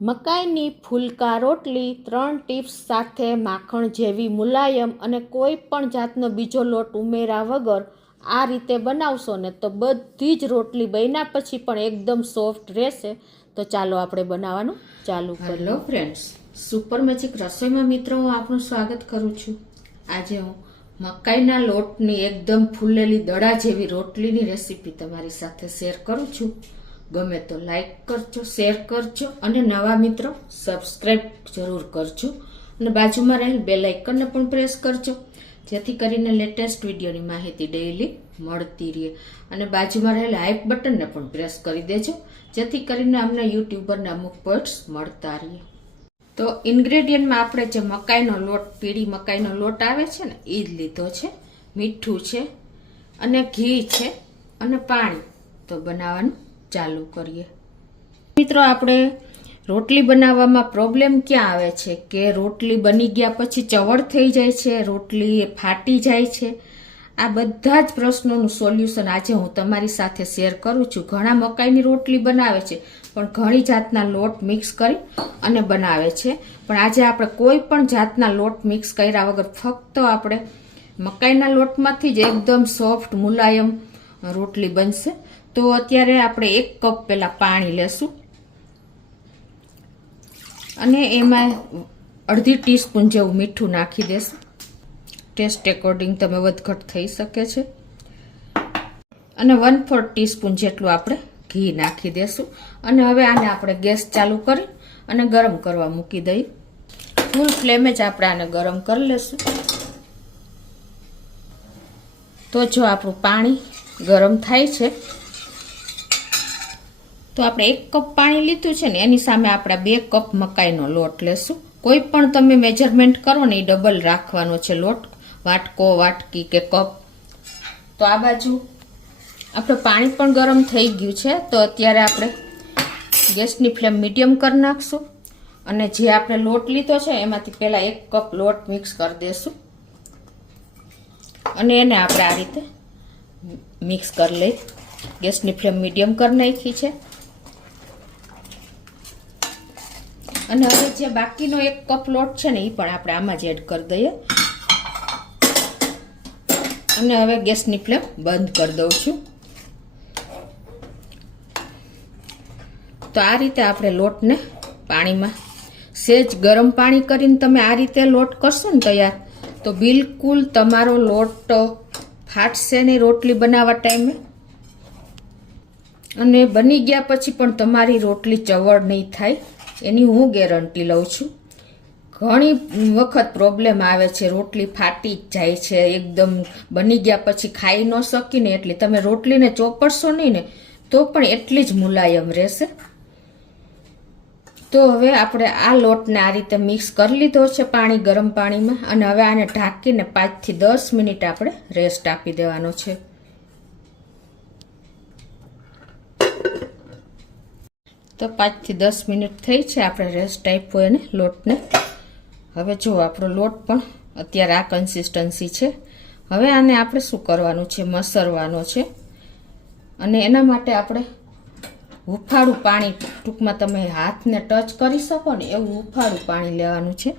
મકાઈની ફુલકા રોટલી 3 ટિપ્સ સાથે માખણ જેવી મુલાયમ અને કોઈ પણ જાતનો બીજો લોટ ઉમેરા વગર આ રીતે બનાવશો ને તો બધી જ રોટલી બન્યા પછી પણ એકદમ સોફ્ટ રહેશે. તો ચાલો આપણે બનાવવાનું ચાલુ કરીએ. હેલો ફ્રેન્ડ્સ, સુપર મેજિક રસોઈમાં મિત્રો હું આપનું સ્વાગત કરું છું. આજે હું મકાઈના લોટની એકદમ ફૂલેલી દડા જેવી રોટલીની રેસીપી તમારી સાથે શેર કરું છું. ગમે તો લાઈક કરજો, શેર કરજો અને નવા મિત્રો સબસ્ક્રાઈબ જરૂર કરજો અને બાજુમાં રહેલ બેલ આઇકનને પણ પ્રેસ કરજો જેથી કરીને લેટેસ્ટ વિડીયોની માહિતી ડેઈલી મળતી રહે. અને બાજુમાં રહેલ હાઈપ બટનને પણ પ્રેસ કરી દેજો જેથી કરીને અમને યુટ્યુબરના અમુક પોઈન્ટ્સ મળતા રહે. તો ઇન્ગ્રેડિયન્ટમાં આપણે જે મકાઈનો લોટ, પીળી મકાઈનો લોટ આવે છે ને એ જ લીધો છે, મીઠું છે અને ઘી છે અને પાણી. તો બનાવવાનું ચાલુ કરીએ. મિત્રો, આપણે રોટલી બનાવવામાં પ્રોબ્લેમ ક્યાં આવે છે કે રોટલી બની ગયા પછી ચવડ થઈ જાય છે, રોટલી ફાટી જાય છે. આ બધા જ પ્રશ્નોનું સોલ્યુશન આજે હું તમારી સાથે શેર કરું છું. ઘણા મકાઈની રોટલી બનાવે છે પણ ઘણી જાતના લોટ મિક્સ કરી અને બનાવે છે, પણ આજે આપણે કોઈ પણ જાતના લોટ મિક્સ કર્યા વગર ફક્ત આપણે મકાઈના લોટમાંથી જ એકદમ સોફ્ટ મુલાયમ રોટલી બનશે. તો અત્યારે આપણે 1 કપ પહેલા પાણી લેશું અને એમાં અડધી ટીસ્પૂન જેવું મીઠું નાખી દેશું. ટેસ્ટ એકોર્ડિંગ તમે વધઘટ થઈ શકે છે. અને 1/4 ટીસ્પૂન જેટલું આપણે ઘી નાખી દેશું. અને હવે આને આપણે ગેસ ચાલુ કરી અને ગરમ કરવા મૂકી દઈએ. ફૂલ ફ્લેમે જ આપણે આને ગરમ કરી લેશું. તો જો આપણું પાણી ગરમ થાય છે તો આપણે 1 કપ પાણી લીધું છે ને એની સામે આપણે 2 કપ મકાઈનો લોટ લેશું. કોઈ પણ તમે મેજરમેન્ટ કરો ને એ ડબલ રાખવાનો છે લોટ, વાટકો, વાટકી કે કપ. તો આ બાજુ આપણું પાણી પણ ગરમ થઈ ગયું છે. તો અત્યારે આપણે ગેસની ફ્લેમ મીડિયમ કરી નાખશું અને જે આપણે લોટ લીધો છે એમાંથી પહેલા 1 કપ લોટ મિક્સ કરી દેશું અને એને આપણે આ રીતે મિક્સ કરી લઈ. ગેસની ફ્લેમ મીડિયમ કરી નાખી છે. અને હવે જે બાકીનો 1 કપ લોટ છે ને એ પણ આપણે આમાં જ એડ કરી દઈએ અને હવે ગેસની ફ્લેમ બંધ કરી દઉં છું. તો આ રીતે આપણે લોટને પાણીમાં સેજ ગરમ પાણી કરીને તમે આ રીતે લોટ કરશો ને તૈયાર, તો બિલકુલ તમારો લોટ ફાટશે નહીં રોટલી બનાવવા ટાઈમે. અને બની ગયા પછી પણ તમારી રોટલી ચવડ નહીં થાય એની હું ગેરંટી લઉં છું. ઘણી વખત પ્રોબ્લેમ આવે છે, રોટલી ફાટી જ જાય છે એકદમ બની ગયા પછી ખાઈ ન શકીને. એટલે તમે રોટલીને ચોપડશો નહીં ને તો પણ એટલી જ મુલાયમ રહેશે. તો હવે આપણે આ લોટને આ રીતે મિક્સ કરી લીધો છે પાણી ગરમ પાણીમાં અને હવે આને ઢાંકીને 5 થી 10 મિનિટ આપણે રેસ્ટ આપી દેવાનો છે. તો 5 થી 10 મિનિટ થઈ છે આપણે રેસ્ટ આપ્યો એને લોટને. હવે જો આપણો લોટ પણ અત્યારે આ કન્સિસ્ટન્સી છે. હવે આને આપણે શું કરવાનું છે, મસરવાનો છે. અને એના માટે આપણે હુંફાળું પાણી, ટૂંકમાં તમે હાથને ટચ કરી શકો ને એવું હુંફાળું પાણી લેવાનું છે.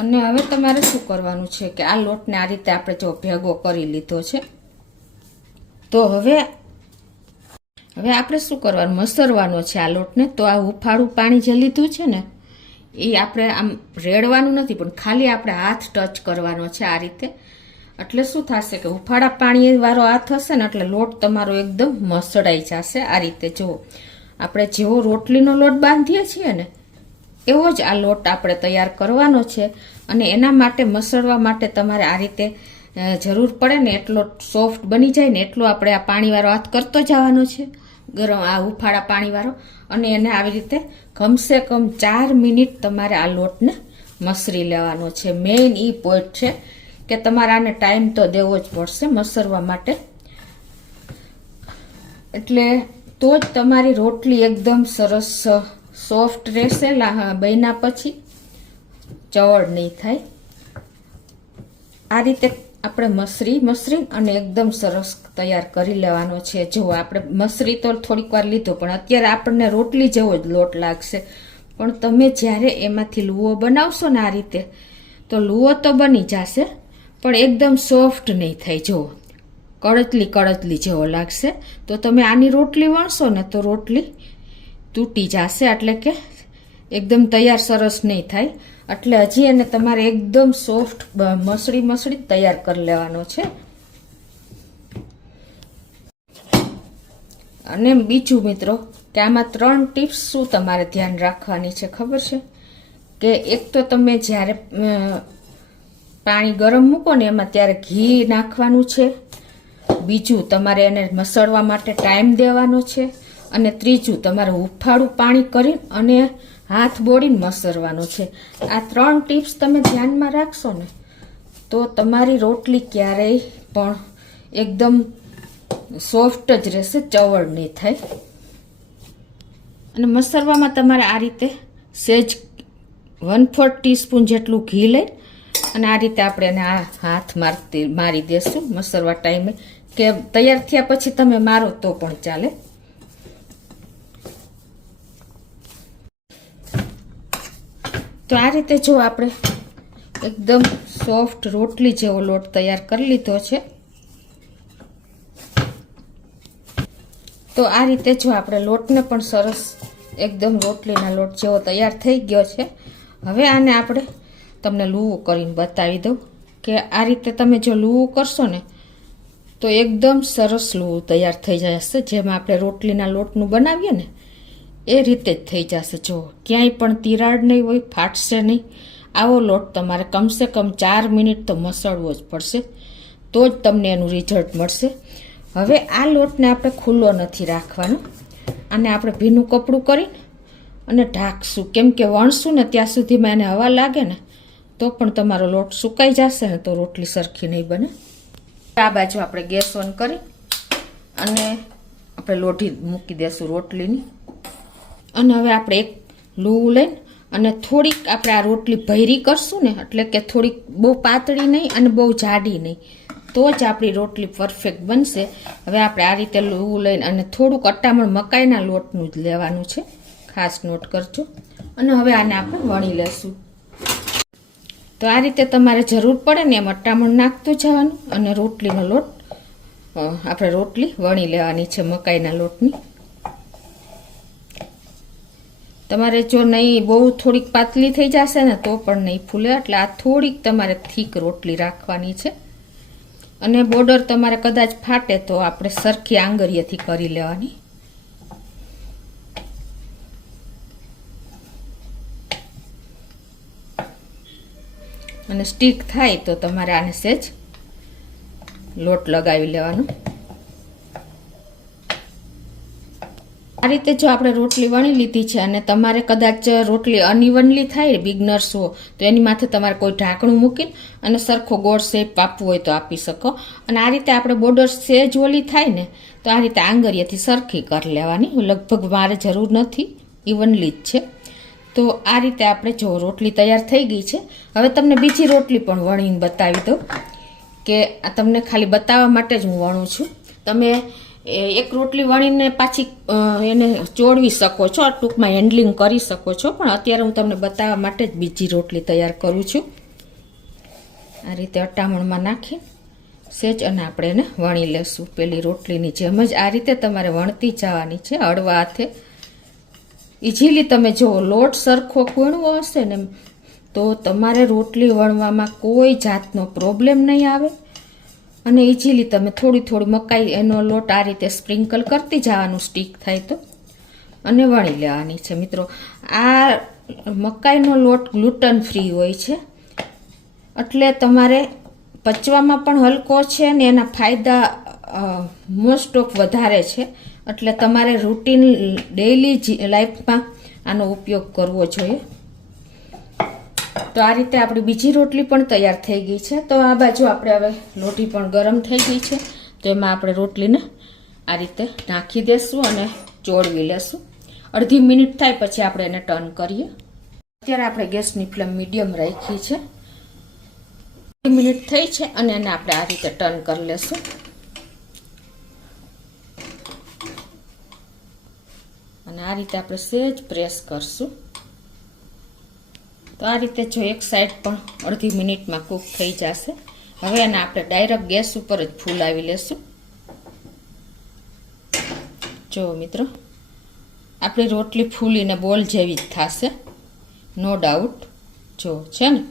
અને હવે તમારે શું કરવાનું છે કે આ લોટને આ રીતે આપણે જો ભેગો કરી લીધો છે. તો હવે આપણે શું કરવાનું, મસરવાનો છે આ લોટને. તો આ હુંફાળું પાણી જે લીધું છે ને એ આપણે આમ રેડવાનું નથી પણ ખાલી આપણે હાથ ટચ કરવાનો છે આ રીતે. એટલે શું થશે કે હુંફાળા પાણી વાળો હાથ હશે ને એટલે લોટ તમારો એકદમ મસળાઈ જશે. આ રીતે જુઓ, આપણે જેવો રોટલીનો લોટ બાંધીએ છીએ ને એવો જ આ લોટ આપણે તૈયાર કરવાનો છે. અને એના માટે મસળવા માટે તમારે આ રીતે જરૂર પડે ને એટલો સોફ્ટ બની જાય ને એટલો આપણે આ પાણીવાળો હાથ કરતો જવાનો છે, ગરમ આ હુંફાળા પાણીવાળો. અને એને આવી રીતે કમસે કમ 4 મિનિટ તમારે આ લોટને મસરી લેવાનો છે. મેઇન એ પોઈન્ટ છે કે તમારે આને ટાઈમ તો દેવો જ પડશે મસરવા માટે. એટલે તો જ તમારી રોટલી એકદમ સરસ સોફ્ટ રહેશે, બન્યા પછી ચવડ નહીં થાય. આ રીતે આપણે મસરી અને એકદમ સરસ તૈયાર કરી લેવાનો છે. જો આપણે મસરી તો થોડીક વાર લીધો, પણ અત્યારે આપણને રોટલી જેવો જ લોટ લાગશે. પણ તમે જ્યારે એમાંથી લુઓ બનાવશો ને આ રીતે, તો લુઓ તો બની જશે, પણ એકદમ સોફ્ટ નહીં થાય. જુઓ, કડતલી જેવો લાગશે. તો તમે આની રોટલી વણશો ને તો રોટલી તૂટી જશે, એટલે કે એકદમ તૈયાર સરસ નહીં થાય. એટલે હજી એને તમારે એકદમ સોફ્ટ મસળી તૈયાર કરી લેવાનો છે. અને બીજું મિત્રો, કે આમાં 3 ટિપ્સ શું તમારે ધ્યાન રાખવાની છે ખબર છે? કે એક તો તમે જ્યારે પાણી ગરમ મૂકો ને એમાં ત્યારે ઘી નાખવાનું છે. બીજું, તમારે એને મસળવા માટે ટાઈમ દેવાનો છે. અને ત્રીજું, તમારે હુંફાળું પાણી કરી અને હાથ બોળીને મસળવાનું છે. આ 3 ટિપ્સ તમે ધ્યાનમાં રાખશો ને તો તમારી રોટલી ક્યારેય પણ એકદમ સોફ્ટ જ રહેશે, ચવળ નહીં થાય. અને મસળવામાં તમારે આ રીતે સહેજ 1/4 ટીસ્પૂન જેટલું ઘી લઈ અને આ રીતે આપણે એને આ હાથ મારી દેશું મસળવા ટાઈમે, કે તૈયાર થયા પછી તમે મારો તો પણ ચાલે. તો આ રીતે જો આપણે એકદમ સોફ્ટ રોટલી જેવો લોટ તૈયાર કરી લીધો છે. તો આ રીતે જો આપણે લોટને પણ સરસ એકદમ રોટલીના લોટ જેવો તૈયાર થઈ ગયો છે. હવે આને આપણે તમને લૂવું કરીને બતાવી દઉં કે આ રીતે તમે જો લૂવું કરશો ને તો એકદમ સરસ લૂવું તૈયાર થઈ જશે. જેમાં આપણે રોટલીના લોટનું બનાવીએ ને એ રીતે જ થઈ જશે. જો ક્યાંય પણ તિરાડ નહીં હોય, ફાટશે નહીં. આવો લોટ તમારે કમસે કમ 4 મિનિટ તો મસળવો જ પડશે, તો જ તમને એનું રિઝલ્ટ મળશે. હવે આ લોટને આપણે ખુલ્લો નથી રાખવાનો, આને આપણે ભીનું કપડું કરી અને ઢાંકશું. કેમ કે વણશું ને ત્યાં સુધીમાં એને હવા લાગે ને તો પણ તમારો લોટ સુકાઈ જશે ને તો રોટલી સરખી નહીં બને. આ બાજુ આપણે ગેસ ઓન કરી અને આપણે લોઢી મૂકી દેશું રોટલીની. અને હવે આપણે એક લૂવું લઈને અને થોડીક આપણે આ રોટલી ભૈરી કરશું ને, એટલે કે થોડીક બહુ પાતળી નહીં અને બહુ જાડી નહીં, તો જ આપણી રોટલી પરફેક્ટ બનશે. હવે આપણે આ રીતે લૂવું લઈને અને થોડુંક અટામણ મકાઈના લોટનું જ લેવાનું છે, ખાસ નોટ કરજો. અને હવે આને આપણે વણી લેશું. તો આ રીતે તમારે જરૂર પડે ને એમ અટામણ નાખતું જવાનું અને રોટલીનો લોટ આપણે રોટલી વણી લેવાની છે મકાઈના લોટની. તમારે જો નહીં બહુ થોડીક પાતળી થઈ જશે ને તો પણ નહીં ફૂલે, એટલે આ થોડીક તમારે થીક રોટલી રાખવાની છે. અને બોર્ડર તમારે કદાચ ફાટે તો આપણે સરખી આંગળીએથી કરી લેવાની. અને સ્ટીક થાય તો તમારે આને સહેજ લોટ લગાવી લેવાનો. આ રીતે જો આપણે રોટલી વણી લીધી છે અને તમારે કદાચ રોટલી અનઇવનલી થાય, બિગનર્સ હો તો એની માથે તમારે કોઈ ઢાંકણું મૂકીને અને સરખો ગોળ શેપ આપવું હોય તો આપી શકો. અને આ રીતે આપણે બોર્ડર સેજ ઓલી થાય ને તો આ રીતે આંગળીએથી સરખી કરી લેવાની. લગભગ મારે જરૂર નથી, ઇવનલી જ છે. તો આ રીતે આપણે જો રોટલી તૈયાર થઈ ગઈ છે. હવે તમને બીજી રોટલી પણ વણીને બતાવી દઉં, કે આ તમને ખાલી બતાવવા માટે જ હું વણું છું. તમે એક રોટલી વણીને પાછી એને ચોળવી શકો છો, ટૂંકમાં હેન્ડલિંગ કરી શકો છો, પણ અત્યારે હું તમને બતાવવા માટે જ બીજી રોટલી તૈયાર કરું છું. આ રીતે અટામણમાં નાખી સેજ અને આપણે એને વણી લેશું પેલી રોટલીની જેમ જ. આ રીતે તમારે વણતી જવાની છે હળવા હાથે. ઇઝીલી તમે જો લોટ સરખો વણવો હશે ને તો તમારે રોટલી વણવામાં કોઈ જાતનો પ્રોબ્લેમ નહીં આવે. અને ઇઝીલી તમે થોડી મકાઈ એનો લોટ આ રીતે સ્પ્રિંકલ કરતી જવાનું સ્ટીક થાય તો, અને વણી લેવાની છે. મિત્રો, આ મકાઈનો લોટ ગ્લુટન ફ્રી હોય છે, એટલે તમારે પચવામાં પણ હલકો છે ને એના ફાયદા મોસ્ટ ઓફ વધારે છે. એટલે તમારે રૂટીન ડેઈલી લાઈફમાં આનો ઉપયોગ કરવો જોઈએ. તો આ રીતે આપણી બીજી રોટલી પણ તૈયાર થઈ ગઈ છે. તો આ બાજુ આપણે હવે લોટી પણ ગરમ થઈ ગઈ છે, તો એમાં આપણે રોટલીને આ રીતે નાખી દેશું અને ચોળવી લેશું. અડધી મિનિટ થાય પછી આપણે એને ટર્ન કરીએ. અત્યારે આપણે ગેસની ફ્લેમ મીડિયમ રાખી છે. મિનિટ થઈ છે અને એને આપણે આ રીતે ટર્ન કરી લેશું. અને આ રીતે આપણે સહેજ પ્રેસ કરશું. તો આ રીતે જો એક સાઈડ પણ અડધી મિનિટમાં કૂક થઈ જશે. હવે એને આપણે ડાયરેક્ટ ગેસ ઉપર જ ફૂલાવી લેશું. જો મિત્રો, આપણી રોટલી ફૂલીને બોલ જેવી જ થશે, નો ડાઉટ. જો છે ને,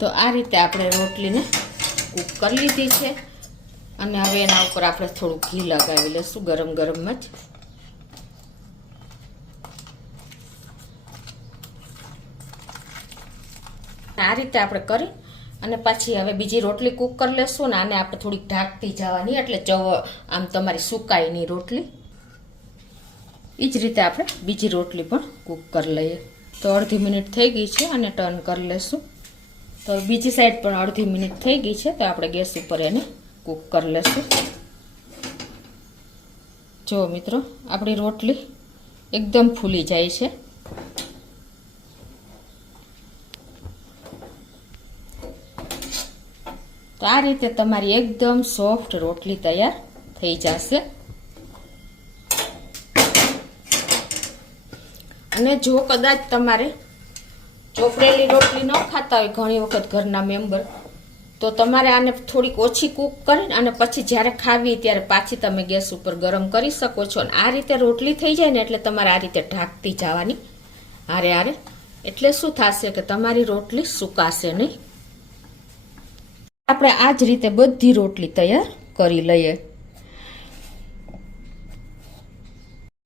તો આ રીતે આપણે રોટલીને કૂક કરી લીધી છે. અને હવે એના ઉપર આપણે થોડું ઘી લગાવી લઈશું ગરમ ગરમમાં જ. આ રીતે આપણે કરી અને પછી હવે બીજી રોટલી કૂક કરી લેશું ને આને આપણે થોડીક ઢાંકતી જવાની, એટલે આમ તમારી સુકાય નહીં રોટલી. એ જ રીતે આપણે બીજી રોટલી પણ કૂક કરી લઈએ. તો અડધી મિનિટ થઈ ગઈ છે અને ટર્ન કરી લેશું. તો બીજી સાઈડ પણ અડધી મિનિટ થઈ ગઈ છે, તો આપણે ગેસ ઉપર એને કૂક કરી લેશું. જો મિત્રો, આપણી રોટલી એકદમ ફૂલી જાય છે. તો આ રીતે તમારી એકદમ સોફ્ટ રોટલી તૈયાર થઈ જશે. અને જો કદાચ તમારે ચોપડેલી રોટલી ન ખાતા હોય ઘણી વખત ઘરના મેમ્બર, તો તમારે આને થોડીક ઓછી કૂક કરીને અને પછી જ્યારે ખાવી ત્યારે પાછી તમે ગેસ ઉપર ગરમ કરી શકો છો. અને આ રીતે રોટલી થઈ જાય ને એટલે તમારે આ રીતે ઢાંકતી જવાની હારે હારે. એટલે શું થશે કે તમારી રોટલી સુકાશે નહીં. આપણે આ જ રીતે બધી રોટલી તૈયાર કરી લઈએ.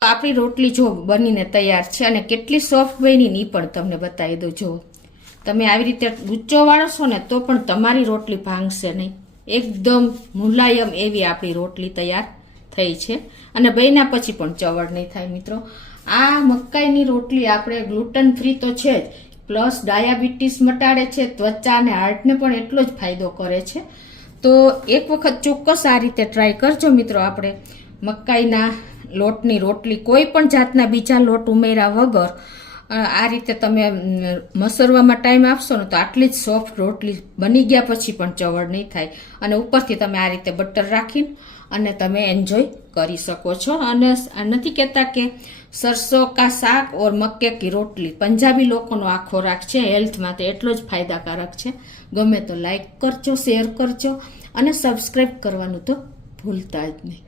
આપણી રોટલી જો બનીને તૈયાર છે અને કેટલી સોફ્ટ બની ની પણ તમને બતાવી દઉં. જો તમે આવી રીતે ગુચ્ચો વાળશો ને તો પણ તમારી રોટલી ભાંગશે નહીં. એકદમ મુલાયમ એવી આપણી રોટલી તૈયાર થઈ છે અને બન્યા પછી પણ ચવડ નહીં થાય. મિત્રો, આ મકાઈની રોટલી આપણે ગ્લુટન ફ્રી તો છે જ, પ્લસ ડાયાબિટીસ મટાડે છે, ત્વચા અને હાર્ટને પણ એટલો જ ફાયદો કરે છે. તો એક વખત ચોક્કસ આ રીતે ટ્રાય કરજો મિત્રો. આપણે મકાઈના લોટની રોટલી કોઈ પણ જાતના બીજા લોટ ઉમેર્યા વગર આ રીતે તમે મસરવામાં ટાઈમ આપશો ને તો આટલી જ સોફ્ટ રોટલી બની ગયા પછી પણ ચવડ નહીં થાય. અને ઉપરથી તમે આ રીતે બટર રાખીને અને તમે એન્જોય કરી શકો છો. અને નથી કહેતા કે સરસો કા શાક ઓર મક્કે કી રોટલી પંજાબી લોકોનો આ ખોરાક છે, હેલ્થ માટે એટલો જ ફાયદાકારક છે. ગમે તો લાઈક કરજો, શેર કરજો અને સબસ્ક્રાઈબ કરવાનું તો ભૂલતા જ નહીં.